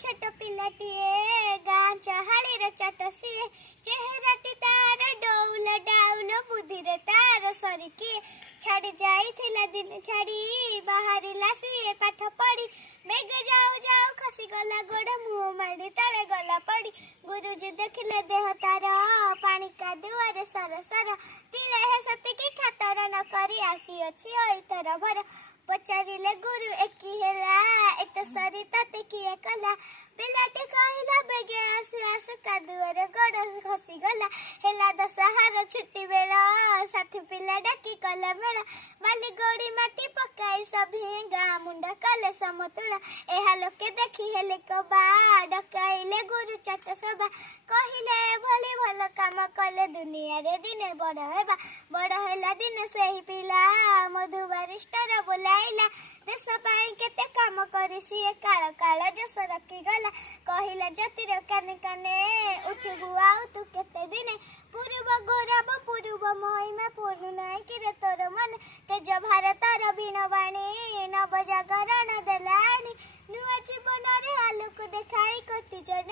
छोट पिलाटिए गाँ चहालीर चट सीए चेहराटी तार डौल डाउल बुद्धि तार सरिकी छाड़ी जाइथिला दिन छाड़ी बाहरिला सीए पाठ पढ़ी बेग जाऊ जाऊ खसीगला गोड़ मुँह माड़ी तले गला पड़ी गुरुजी देखिले देह तार पानी का दुआरे सर सर तिले है सती की खातर न करी आसी अछि ओइतर भर पचारिले गुरु एकी हेला एत सरी तते किए कला पिलाटे कहिला बेगे आसी आसु कादुअरे गोड़ खसी गला हेला दशहरा छुट्टी बेला साथी पिला डाकी कला मेला बाली गोड़ी माटी पकाई सभी गाँ मुंडा कले समतुला एहा लोके देखी हेले कबा डकाइले गुरु चट सभा कहिले भले भल काम कले दुनिया रे दिने बड़ हेबा बड़ हेला दिन सेही पिला मधु बारिस्टर बोलाइला देश पाई केते काम करी सिए काल काल जस रखी गला कहिला जतिर काने काने उठी गुआउ तू केते दिने पूर्व गौरव पूर्व महिमा पूर्ण नाई कि तोर मन तेज भारतर बीणवाणी नव जागरण देलानी नुआ जीवन रे आलोक देखाई कोटि जन